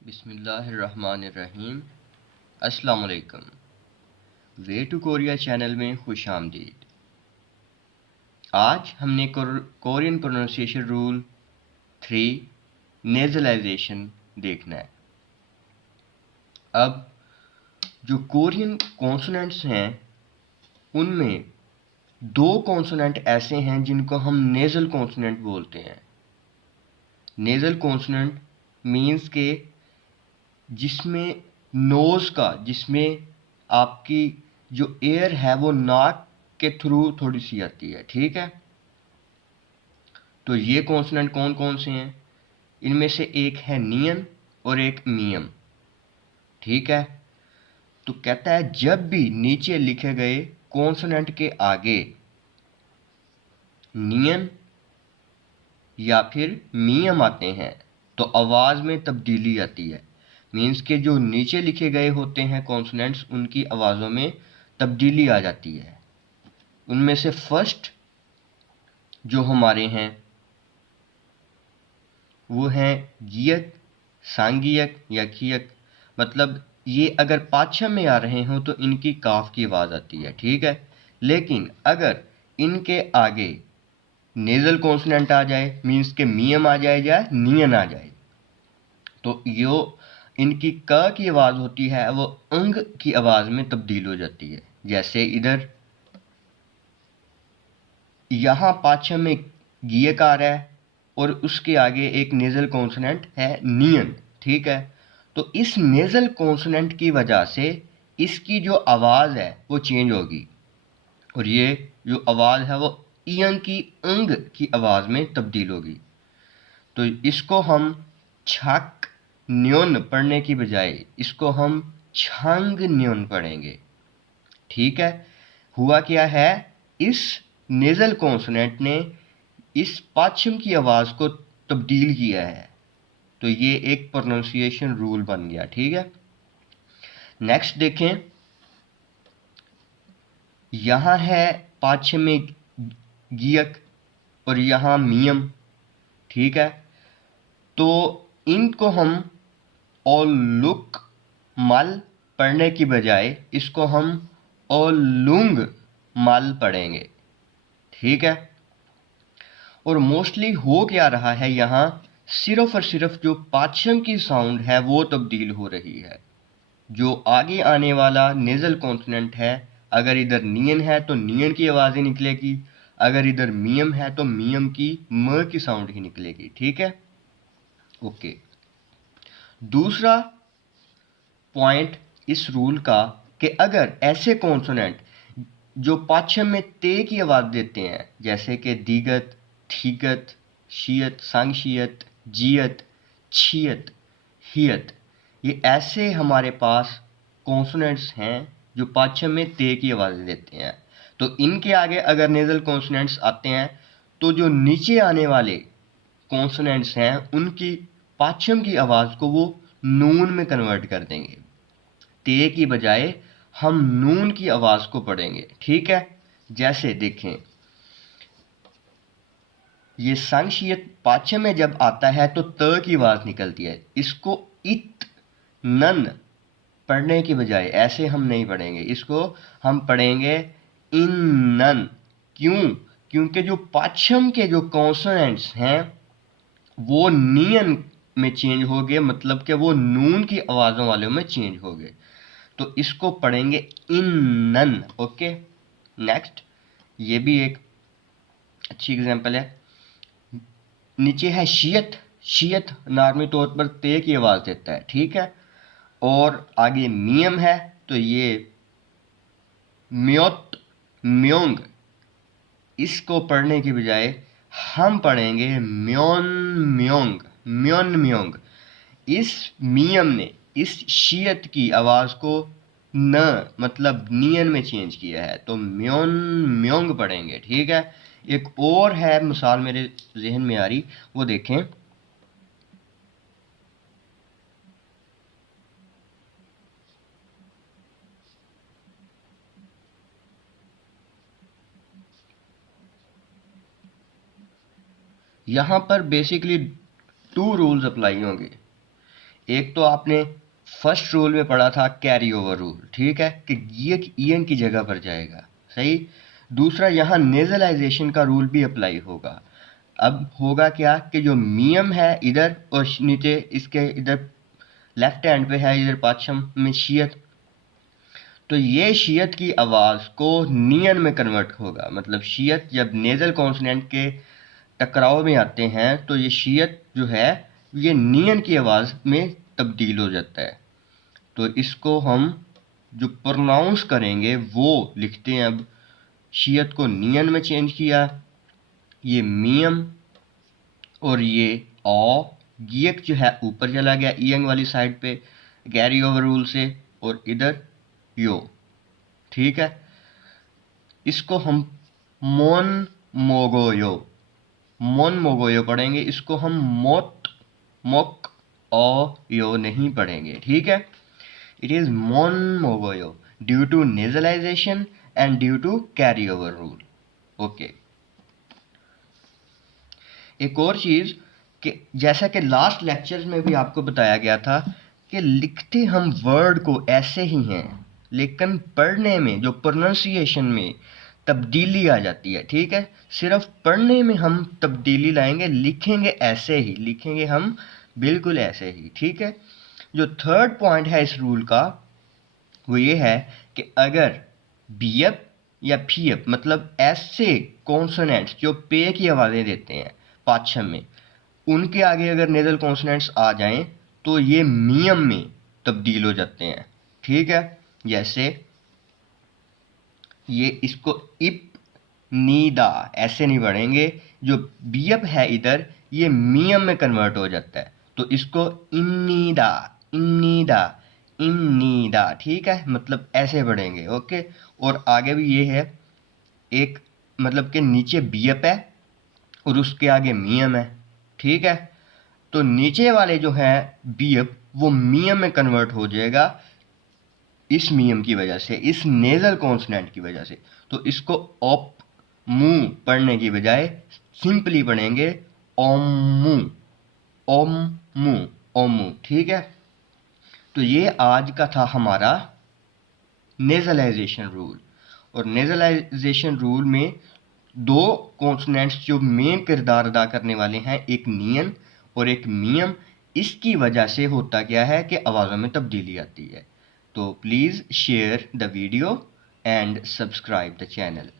बिस्मिल्लाहिर्रहमानिर्रहीम। अस्सलाम वालेकुम। वे टू कोरिया चैनल में खुश आमदीद। आज हमने कोरियन प्रोनाउंसिएशन रूल 3 नेजलाइजेशन देखना है। अब जो कोरियन कॉन्सोनेंट्स हैं उनमें दो कॉन्सोनेंट ऐसे हैं जिनको हम नेजल कॉन्सोनेंट बोलते हैं। नेजल कॉन्सोनेंट मीन्स के जिसमें नोज़ का, जिसमें आपकी जो एयर है वो नाक के थ्रू थोड़ी सी आती है, ठीक है। तो ये कॉन्सोनेंट कौन कौन से हैं? इनमें से एक है नियन और एक मियम, ठीक है। तो कहता है जब भी नीचे लिखे गए कॉन्सोनेंट के आगे नियन या फिर मियम आते हैं तो आवाज़ में तब्दीली आती है। मीन्स के जो नीचे लिखे गए होते हैं कॉन्सोनेंट्स उनकी आवाज़ों में तब्दीली आ जाती है। उनमें से फर्स्ट जो हमारे हैं वो हैं गियक, सांगियक या खियक। मतलब ये अगर पाछम में आ रहे हों तो इनकी काफ की आवाज़ आती है, ठीक है। लेकिन अगर इनके आगे नेजल कॉन्सोनेंट आ जाए, मीन्स के मियम आ जाए या नियन आ जाए, तो यो इनकी क की आवाज़ होती है वो अंग की आवाज़ में तब्दील हो जाती है। जैसे इधर यहाँ पाछम में गियक आ रहा है और उसके आगे एक नेजल कॉन्सोनेंट है नियन, ठीक है। तो इस नेजल कॉन्सोनेंट की वजह से इसकी जो आवाज़ है वो चेंज होगी और ये जो आवाज़ है वो इयंग की अंग की आवाज़ में तब्दील होगी। तो इसको हम छक न्योन पढ़ने की बजाय इसको हम छंग न्योन पढ़ेंगे, ठीक है। हुआ क्या है, इस नेजल कॉन्सोनेंट ने इस पाछम की आवाज़ को तब्दील किया है, तो ये एक प्रोनाउंसिएशन रूल बन गया, ठीक है। नेक्स्ट देखें, यहाँ है पाछम में गियक और यहाँ मियम, ठीक है। तो इनको हम ओलुक मल पढ़ने की बजाय इसको हम ओलुंग मल पढ़ेंगे, ठीक है। और मोस्टली हो क्या रहा है, यहाँ सिर्फ और सिर्फ जो पाछम की साउंड है वो तब्दील हो रही है। जो आगे आने वाला नेजल कॉन्सोनेंट है, अगर इधर नियन है तो नियन की आवाज़ ही निकलेगी, अगर इधर मियम है तो मियम की म की साउंड ही निकलेगी, ठीक है। ओके, दूसरा पॉइंट इस रूल का कि अगर ऐसे कॉन्सोनेंट जो पाछम में ते की आवाज़ देते हैं, जैसे कि दीगत, ठीगत, शियत, सांगशियत, जियत, छियत, हियत, ये ऐसे हमारे पास कॉन्सोनेंट्स हैं जो पाछम में ते की आवाज़ देते हैं। तो इनके आगे अगर नेजल कॉन्सोनेंट्स आते हैं तो जो नीचे आने वाले कॉन्सोनेंट्स हैं उनकी पाछम की आवाज़ को वो नून में कन्वर्ट कर देंगे। ते की बजाय हम नून की आवाज़ को पढ़ेंगे, ठीक है। जैसे देखें, ये संक्षियत पाछम में जब आता है तो त की आवाज़ निकलती है। इसको इत नन पढ़ने की बजाय ऐसे हम नहीं पढ़ेंगे, इसको हम पढ़ेंगे इन नन। क्यों? क्योंकि जो पाछम के जो कॉन्सोनेंट्स हैं वो नियन में चेंज हो गए, मतलब कि वो नून की आवाज़ों वालों में चेंज हो गए। तो इसको पढ़ेंगे इन नन, ओके। नेक्स्ट, ये भी एक अच्छी एग्जांपल है। नीचे है शियत। शियत नॉर्मली तौर पर ते की आवाज़ देता है, ठीक है। और आगे मियम है तो ये म्योत, म्योंग। इसको पढ़ने की बजाय हम पढ़ेंगे म्योन म्योंग, म्योन म्योंग। इस मियम ने इस शियत की आवाज़ को न मतलब नियन में चेंज किया है, तो म्योन म्योंग पढ़ेंगे, ठीक है। एक और है मिसाल मेरे जहन में आ रही, वो देखें। यहाँ पर बेसिकली 2 रूल्स अप्लाई होंगे। एक तो आपने फर्स्ट रूल में पढ़ा था कैरी ओवर रूल, ठीक है, कि गियक ईएन की जगह पर जाएगा, सही। दूसरा यहाँ नेजलाइजेशन का रूल भी अप्लाई होगा। अब होगा क्या कि जो मियम है इधर और नीचे इसके इधर लेफ्ट हैंड पे है इधर पाछम में शीयत, तो ये शीयत की आवाज़ को नियन में कन्वर्ट होगा। मतलब शीयत जब नेजल कॉन्सोनेंट के टकराव में आते हैं तो ये शीयत जो है ये नियन की आवाज़ में तब्दील हो जाता है। तो इसको हम जो प्रोनाउंस करेंगे वो लिखते हैं। अब शीयत को नियन में चेंज किया, ये मियम और ये ओ, गियक जो है ऊपर चला गया ईयंग वाली साइड पे कैरी ओवर रूल से, और इधर यो, ठीक है। इसको हम मोन मोगोयो पढ़ेंगे, इसको हम मोक ओ यो नहीं पढ़ेंगे, ठीक है। इट इज मोन मोगोयो due to nasalisation and due to carry over rule. Okay, एक और चीज कि जैसा कि लास्ट लेक्चर में भी आपको बताया गया था कि लिखते हम वर्ड को ऐसे ही हैं, लेकिन पढ़ने में जो प्रोनाउंसिएशन में तब्दीली आ जाती है, ठीक है। सिर्फ पढ़ने में हम तब्दीली लाएंगे, लिखेंगे ऐसे ही, लिखेंगे हम बिल्कुल ऐसे ही, ठीक है। जो थर्ड पॉइंट है इस रूल का वो ये है कि अगर बीएफ या पीएफ मतलब ऐसे कॉन्सोनेंट्स जो पे की आवाज़ें देते हैं पाछम में, उनके आगे अगर नेजल कॉन्सोनेंट्स आ जाएं तो ये मियम में तब्दील हो जाते हैं, ठीक है। जैसे ये इसको इप नीदा ऐसे नहीं पढ़ेंगे, जो बीएफ है इधर ये मियम में कन्वर्ट हो जाता है, तो इसको इन्नीदा इन्नीदा इन्नीदा, ठीक है, मतलब ऐसे पढ़ेंगे। ओके, और आगे भी ये है एक, मतलब कि नीचे बीएफ है और उसके आगे मियम है, ठीक है। तो नीचे वाले जो है बीएफ वो मियम में कन्वर्ट हो जाएगा इस मियम की वजह से, इस नेजल कॉन्सोनेंट की वजह से। तो इसको ओप मुंह पढ़ने की बजाय सिंपली पढ़ेंगे ओमू ओमू ओमू, ठीक है। तो ये आज का था हमारा नेजलाइजेशन रूल। और नेजलाइजेशन रूल में दो कॉन्सोनेंट्स जो मेन किरदार अदा करने वाले हैं, एक नियन और एक मियम, इसकी वजह से होता क्या है कि आवाज़ों में तब्दीली आती है। तो please share the video and subscribe the channel.